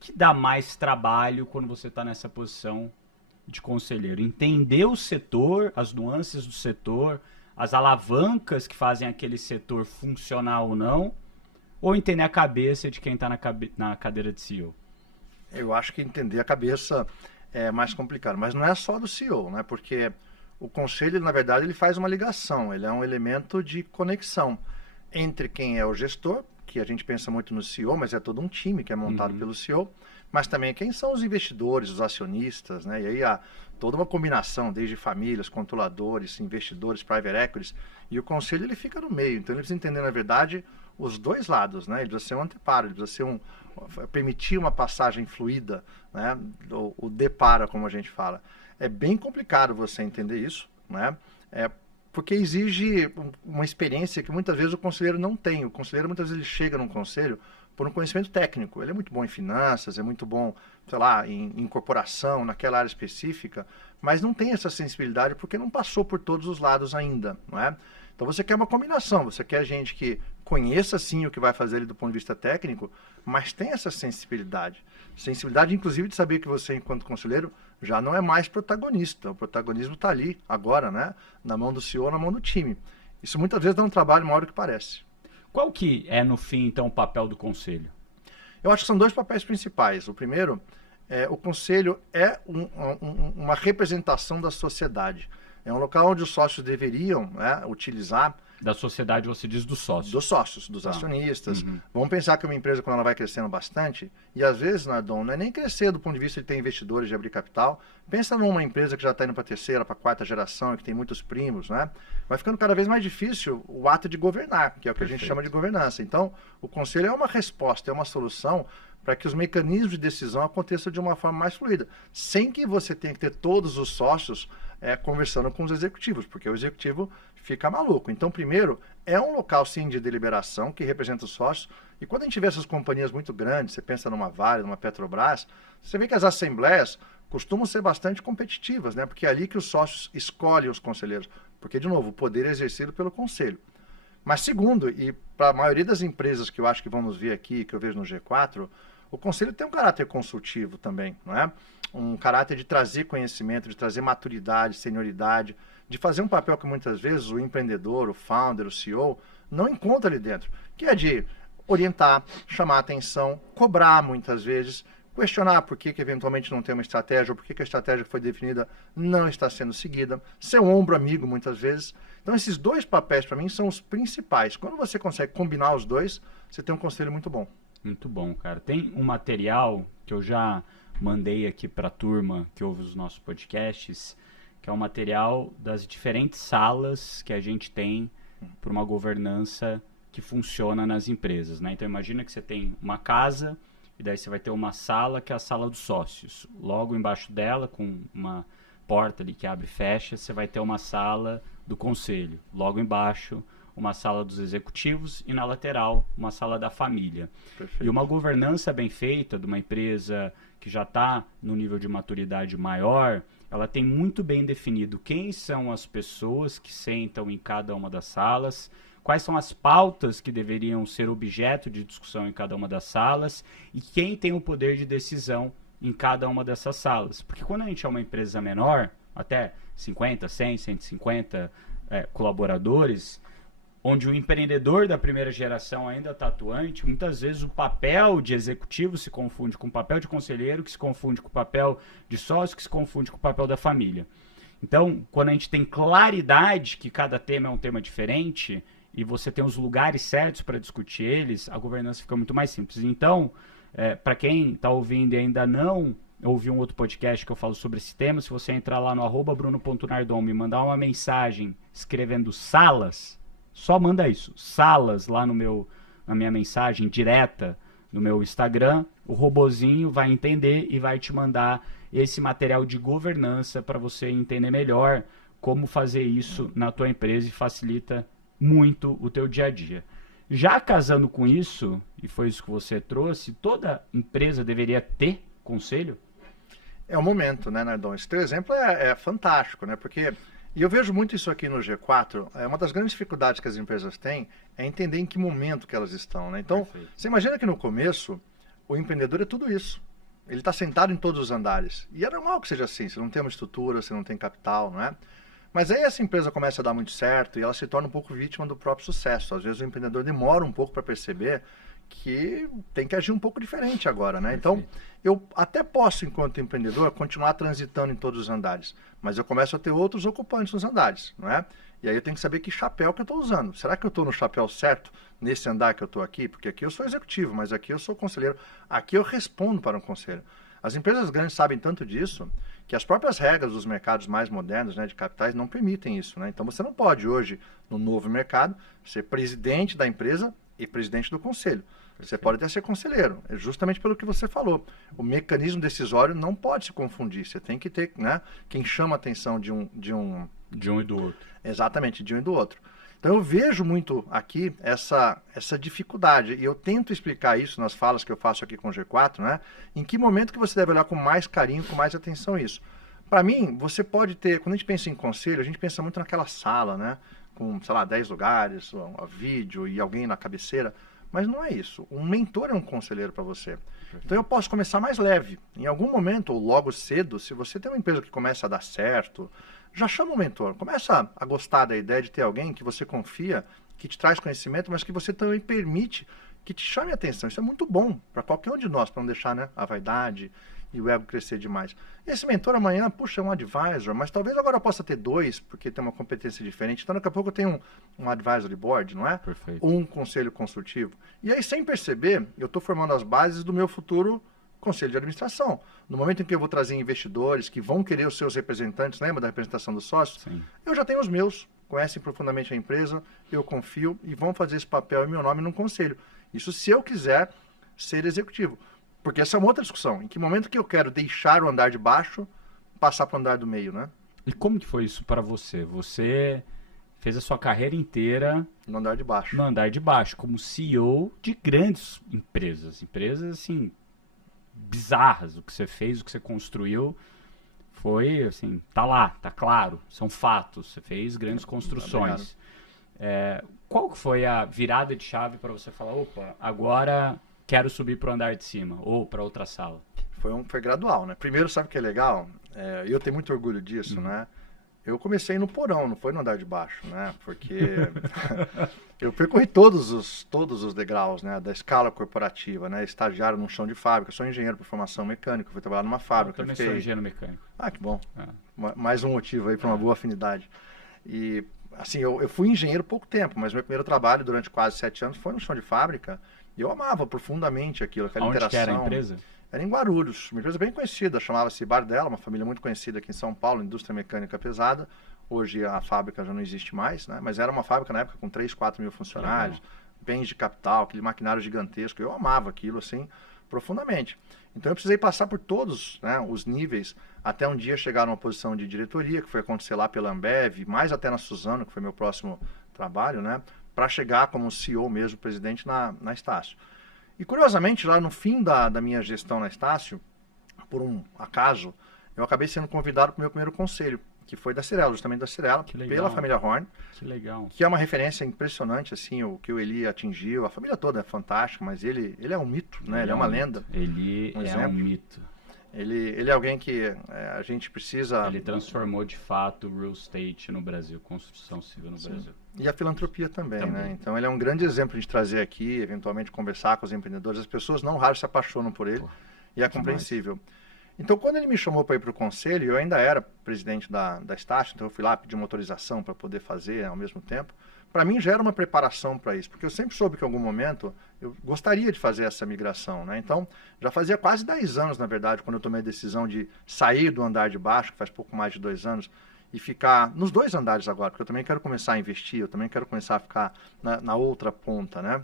que dá mais trabalho quando você está nessa posição de conselheiro? Entender o setor, as nuances do setor, as alavancas que fazem aquele setor funcionar ou não, ou entender a cabeça de quem está na cadeira de CEO? Eu acho que entender a cabeça é mais complicado, mas não é só do CEO, né? Porque o conselho, na verdade, ele faz uma ligação, ele é um elemento de conexão entre quem é o gestor, que a gente pensa muito no CEO, mas é todo um time que é montado pelo CEO, mas também quem são os investidores, os acionistas, né? E aí há toda uma combinação, desde famílias, controladores, investidores, private equities, e o conselho ele fica no meio, então ele precisa entender, na verdade, os dois lados, né? Ele precisa ser um anteparo, ele precisa ser permitir uma passagem fluida, né? O depara, como a gente fala. É bem complicado você entender isso, né? Porque exige uma experiência que muitas vezes o conselheiro não tem. O conselheiro muitas vezes ele chega num conselho por um conhecimento técnico. Ele é muito bom em finanças, é muito bom, sei lá, em corporação, naquela área específica, mas não tem essa sensibilidade porque não passou por todos os lados ainda, não é? Então você quer uma combinação, você quer gente que conheça sim o que vai fazer ele do ponto de vista técnico, mas tem essa sensibilidade. Sensibilidade, inclusive, de saber que você, enquanto conselheiro, já não é mais protagonista. O protagonismo está ali, agora, né? Na mão do CEO, na mão do time. Isso muitas vezes dá um trabalho maior do que parece. Qual que é, no fim, então, o papel do conselho? Eu acho que são dois papéis principais. O primeiro, o conselho é uma representação da sociedade. É um local onde os sócios deveriam, né, utilizar. Da sociedade, você diz dos sócios. Dos sócios, dos acionistas. Vamos pensar que uma empresa, quando ela vai crescendo bastante, e às vezes, Nardon, não é nem crescer do ponto de vista de ter investidores, de abrir capital. Pensa numa empresa que já está indo para a terceira, para a quarta geração, e que tem muitos primos, né? Vai ficando cada vez mais difícil o ato de governar, que é o que a gente chama de governança. Então, o conselho é uma resposta, é uma solução para que os mecanismos de decisão aconteçam de uma forma mais fluida, sem que você tenha que ter todos os sócios conversando com os executivos, porque o executivo fica maluco. Então, primeiro, é um local, sim, de deliberação, que representa os sócios, e quando a gente vê essas companhias muito grandes, você pensa numa Vale, numa Petrobras, você vê que as assembleias costumam ser bastante competitivas, né? Porque é ali que os sócios escolhem os conselheiros, porque, de novo, o poder é exercido pelo conselho. Mas segundo, e para a maioria das empresas que eu acho que vão nos ver aqui, que eu vejo no G4, o conselho tem um caráter consultivo também, não é? Um caráter de trazer conhecimento, de trazer maturidade, senioridade, de fazer um papel que muitas vezes o empreendedor, o founder, o CEO não encontra ali dentro, que é de orientar, chamar atenção, cobrar muitas vezes, questionar por que eventualmente não tem uma estratégia, ou por que a estratégia que foi definida não está sendo seguida, ser um ombro amigo muitas vezes. Então esses dois papéis para mim são os principais. Quando você consegue combinar os dois, você tem um conselho muito bom. Muito bom, cara. Tem um material que eu já mandei aqui para a turma que ouve os nossos podcasts, que é um material das diferentes salas que a gente tem para uma governança que funciona nas empresas, né? Então imagina que você tem uma casa e daí você vai ter uma sala que é a sala dos sócios. Logo embaixo dela, com uma porta ali que abre e fecha, você vai ter uma sala do conselho. Logo embaixo, uma sala dos executivos e na lateral, uma sala da família. Perfeito. E uma governança bem feita de uma empresa que já está no nível de maturidade maior, ela tem muito bem definido quem são as pessoas que sentam em cada uma das salas, quais são as pautas que deveriam ser objeto de discussão em cada uma das salas e quem tem o poder de decisão em cada uma dessas salas. Porque quando a gente é uma empresa menor, até 50, 100, 150 colaboradores, onde o empreendedor da primeira geração ainda está atuante, muitas vezes o papel de executivo se confunde com o papel de conselheiro, que se confunde com o papel de sócio, que se confunde com o papel da família. Então, quando a gente tem claridade que cada tema é um tema diferente e você tem os lugares certos para discutir eles, a governança fica muito mais simples. Então, para quem está ouvindo e ainda não ouviu um outro podcast que eu falo sobre esse tema, se você entrar lá no @bruno.nardon, me mandar uma mensagem escrevendo salas, só manda isso, salas, lá na minha mensagem direta no meu Instagram, o robozinho vai entender e vai te mandar esse material de governança para você entender melhor como fazer isso na tua empresa e facilita muito o teu dia a dia. Já casando com isso, e foi isso que você trouxe, toda empresa deveria ter conselho? É o momento, né, Nardon? Esse teu exemplo é fantástico, né? Porque, e eu vejo muito isso aqui no G4, uma das grandes dificuldades que as empresas têm é entender em que momento que elas estão, né? Então, Perfeito. você imagina que no começo, o empreendedor é tudo isso. Ele está sentado em todos os andares. E é normal que seja assim. Você não tem uma estrutura, você não tem capital, não é? Mas aí essa empresa começa a dar muito certo e ela se torna um pouco vítima do próprio sucesso. Às vezes o empreendedor demora um pouco para perceber que tem que agir um pouco diferente agora, né? Então, eu até posso, enquanto empreendedor, continuar transitando em todos os andares, mas eu começo a ter outros ocupantes nos andares, não é? E aí eu tenho que saber que chapéu que eu estou usando. Será que eu estou no chapéu certo nesse andar que eu estou aqui? Porque aqui eu sou executivo, mas aqui eu sou conselheiro. Aqui eu respondo para um conselho. As empresas grandes sabem tanto disso que as próprias regras dos mercados mais modernos, né, de capitais, não permitem isso, né? Então você não pode hoje, no novo mercado, ser presidente da empresa e presidente do conselho. Você pode até ser conselheiro, é justamente pelo que você falou. O mecanismo decisório não pode se confundir. Você tem que ter, né, quem chama a atenção de um e do outro. Exatamente, de um e do outro. Então eu vejo muito aqui essa dificuldade, e eu tento explicar isso nas falas que eu faço aqui com o G4, né? Em que momento que você deve olhar com mais carinho, com mais atenção isso. Para mim, você pode ter, quando a gente pensa em conselho, a gente pensa muito naquela sala, né? Com, sei lá, 10 lugares, um vídeo e alguém na cabeceira, mas não é isso. Um mentor é um conselheiro para você. Então eu posso começar mais leve. Em algum momento, ou logo cedo, se você tem uma empresa que começa a dar certo, já chama um mentor. Começa a gostar da ideia de ter alguém que você confia, que te traz conhecimento, mas que você também permite que te chame a atenção. Isso é muito bom para qualquer um de nós, para não deixar, né, a vaidade e o ego crescer demais. Esse mentor amanhã, puxa, é um advisor, mas talvez agora eu possa ter dois, porque tem uma competência diferente. Então daqui a pouco eu tenho um advisory board, não é? Perfeito. Ou um conselho consultivo. E aí, sem perceber, eu estou formando as bases do meu futuro conselho de administração. No momento em que eu vou trazer investidores que vão querer os seus representantes, lembra da representação dos sócios? Sim. Eu já tenho os meus, conhecem profundamente a empresa, eu confio e vão fazer esse papel em meu nome num conselho. Isso se eu quiser ser executivo. Porque essa é uma outra discussão. Em que momento que eu quero deixar o andar de baixo, passar para o andar do meio, né? E como que foi isso para você? Você fez a sua carreira inteira no andar de baixo. No andar de baixo, como CEO de grandes empresas. Empresas, assim, bizarras. O que você fez, o que você construiu, foi, assim, tá lá, tá claro. São fatos. Você fez grandes construções. Qual que foi a virada de chave para você falar, opa, agora quero subir para o andar de cima ou para outra sala? Foi gradual, né? Primeiro, sabe o que é legal? Eu tenho muito orgulho disso, né? Eu comecei no porão, não foi no andar de baixo, né? Porque eu percorri todos os degraus, né? Da escala corporativa, né? Estagiário num chão de fábrica, sou engenheiro por formação mecânica, fui trabalhar numa fábrica. Eu também sou engenheiro mecânico. Ah, que bom. Mais um motivo aí para uma boa afinidade. E, assim, eu fui engenheiro pouco tempo, mas meu primeiro trabalho durante quase 7 anos foi no chão de fábrica. E eu amava profundamente aquilo, aquela interação. Onde que era a empresa? Era em Guarulhos, uma empresa bem conhecida, chamava-se Bardella, uma família muito conhecida aqui em São Paulo, indústria mecânica pesada. Hoje a fábrica já não existe mais, né? Mas era uma fábrica na época com 3, 4 mil funcionários, bens de capital, aquele maquinário gigantesco. Eu amava aquilo, assim, profundamente. Então eu precisei passar por todos, né, os níveis, até um dia chegar numa posição de diretoria, que foi acontecer lá pela Ambev, mais até na Suzano, que foi meu próximo trabalho, né? Para chegar como CEO mesmo, presidente na Estácio. E curiosamente, lá no fim da minha gestão na Estácio, por um acaso, eu acabei sendo convidado para o meu primeiro conselho, que foi da Cirela, justamente da Cirela, pela família Horn. Que legal. Que é uma referência impressionante, assim, o que o Eli atingiu. A família toda é fantástica, mas ele é um mito, né? Ele é uma lenda. Ele é um mito. Ele é alguém que a gente precisa... Ele transformou, de fato, o real estate no Brasil, construção civil no Brasil. E a filantropia também, né? Então ele é um grande exemplo de trazer aqui, eventualmente conversar com os empreendedores. As pessoas não raro se apaixonam por ele, e é compreensível. Então, quando ele me chamou para ir para o conselho, eu ainda era presidente da Estácio, então eu fui lá pedir uma autorização para poder fazer ao mesmo tempo. Para mim já era uma preparação para isso, porque eu sempre soube que em algum momento eu gostaria de fazer essa migração, né? Então, já fazia quase 10 anos, na verdade, quando eu tomei a decisão de sair do andar de baixo, que faz pouco mais de 2 anos, e ficar nos 2 andares agora, porque eu também quero começar a investir, eu também quero começar a ficar na outra ponta, né?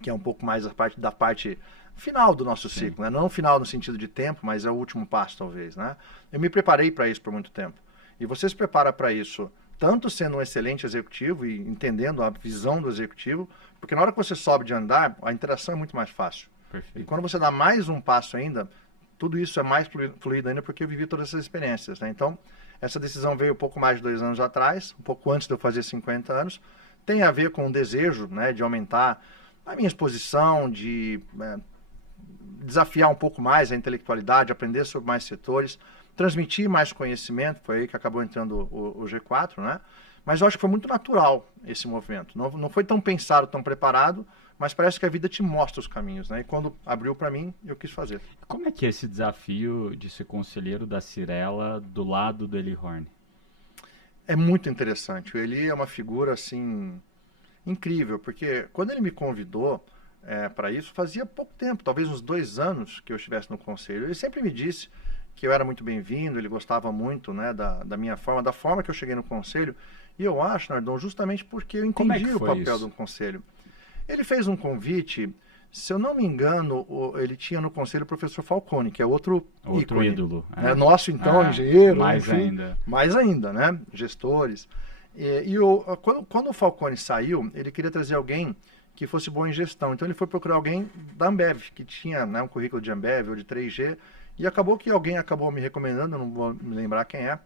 Que é um pouco mais da parte final do nosso ciclo, né? Não final no sentido de tempo, mas é o último passo, talvez, né? Eu me preparei para isso por muito tempo. E você se prepara para isso tanto sendo um excelente executivo e entendendo a visão do executivo, porque na hora que você sobe de andar, a interação é muito mais fácil. Perfeito. E quando você dá mais um passo ainda, tudo isso é mais fluido ainda porque eu vivi todas essas experiências, né? Então, essa decisão veio um pouco mais de 2 anos atrás, um pouco antes de eu fazer 50 anos. Tem a ver com o desejo, né, de aumentar a minha exposição, de desafiar um pouco mais a intelectualidade, aprender sobre mais setores, transmitir mais conhecimento, foi aí que acabou entrando o G4, né? Mas eu acho que foi muito natural esse movimento. Não foi tão pensado, tão preparado, mas parece que a vida te mostra os caminhos, né? E quando abriu para mim, eu quis fazer. Como é que é esse desafio de ser conselheiro da Cyrela do lado do Eli Horn? É muito interessante. O Eli é uma figura, assim, incrível, porque quando ele me convidou para isso, fazia pouco tempo, talvez uns 2 anos que eu estivesse no conselho. Ele sempre me disse que eu era muito bem-vindo, ele gostava muito, né, da minha forma, da forma que eu cheguei no conselho. E eu acho, Nardon, justamente porque eu entendi o papel do conselho. Ele fez um convite, se eu não me engano, ele tinha no conselho o professor Falcone, que é outro ícone, ídolo. É nosso, então, engenheiro, mais enfim, ainda. Mais ainda, né? Gestores. Quando o Falcone saiu, ele queria trazer alguém que fosse bom em gestão. Então ele foi procurar alguém da Ambev, que tinha, né, um currículo de Ambev ou de 3G, e acabou que alguém acabou me recomendando, eu não vou me lembrar quem é.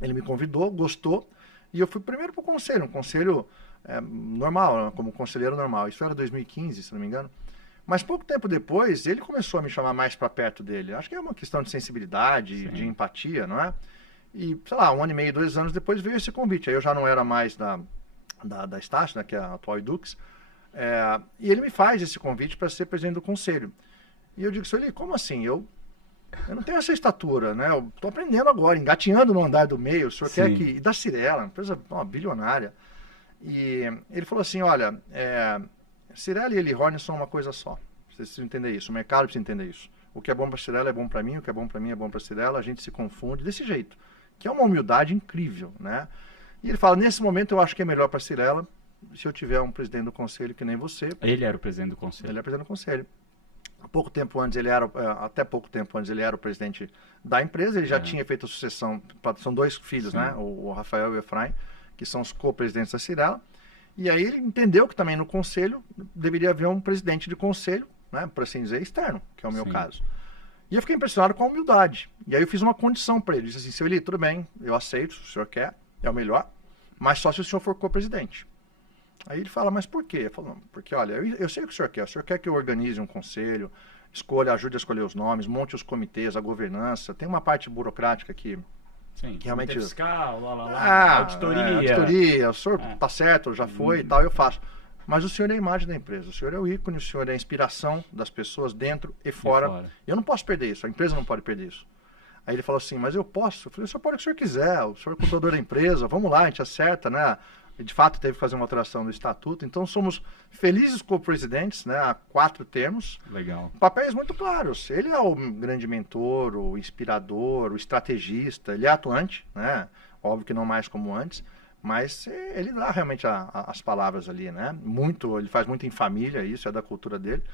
Ele me convidou, gostou, e eu fui primeiro para o conselho, um conselho normal, né, como conselheiro normal. Isso era 2015, se não me engano. Mas pouco tempo depois, ele começou a me chamar mais para perto dele. Acho que é uma questão de sensibilidade, Sim. de empatia, não é? E, sei lá, 1 ano e meio, 2 anos depois veio esse convite. Aí eu já não era mais da Estácio, né, que é a atual Edux. E ele me faz esse convite para ser presidente do conselho. E eu digo, senhor Eli, como assim? Eu não tenho essa estatura, né? Eu estou aprendendo agora, engatinhando no andar do meio. O senhor quer que... E da Cyrela, uma empresa bilionária. E ele falou assim, olha, Cyrela e Eli Horn são uma coisa só. Vocês precisam entender isso, o mercado precisa entender isso. O que é bom para a Cyrela é bom para mim, o que é bom para mim é bom para a Cyrela, a gente se confunde desse jeito. Que é uma humildade incrível, né? E ele fala, nesse momento eu acho que é melhor para a Cyrela se eu tiver um presidente do conselho que nem você. Ele era o presidente do conselho. Ele era o presidente do conselho. Até pouco tempo antes ele era o presidente da empresa, ele já tinha feito a sucessão, são 2 filhos, né? O Rafael e o Efraim, que são os co-presidentes da Cyrela. E aí ele entendeu que também no conselho deveria haver um presidente de conselho, né, por assim dizer, externo, que é o meu caso. E eu fiquei impressionado com a humildade. E aí eu fiz uma condição para ele. Disse assim, seu Eli, tudo bem, eu aceito, se o senhor quer, é o melhor, mas só se o senhor for co-presidente. Aí ele fala, mas por quê? Eu falo, porque olha, eu sei o que o senhor quer que eu organize um conselho, ajude a escolher os nomes, monte os comitês, a governança, tem uma parte burocrática que realmente... fiscal, auditoria. O senhor tá certo, já foi e tal, eu faço. Mas o senhor é a imagem da empresa, o senhor é o ícone, o senhor é a inspiração das pessoas dentro e fora. Eu não posso perder isso, a empresa não pode perder isso. Aí ele falou assim, mas eu posso? Eu falei, o senhor pode o que o senhor quiser, o senhor é o controlador da empresa, vamos lá, a gente acerta, né? E de fato teve que fazer uma alteração do estatuto, então somos felizes co-presidentes, né? Há 4 termos. Legal. Papéis muito claros. Ele é o grande mentor, o inspirador, o estrategista, ele é atuante, né? Óbvio que não mais como antes, mas ele dá realmente as palavras ali, né? Ele faz muito em família, isso é da cultura dele.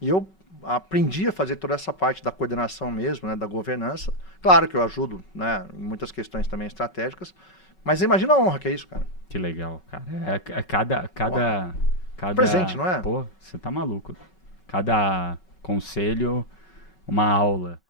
E eu aprendi a fazer toda essa parte da coordenação mesmo, né? Da governança. Claro que eu ajudo, né? Em muitas questões também estratégicas, mas imagina a honra que é isso, cara. Que legal, cara. Cada presente, não é? Pô, você tá maluco. Cada conselho, uma aula.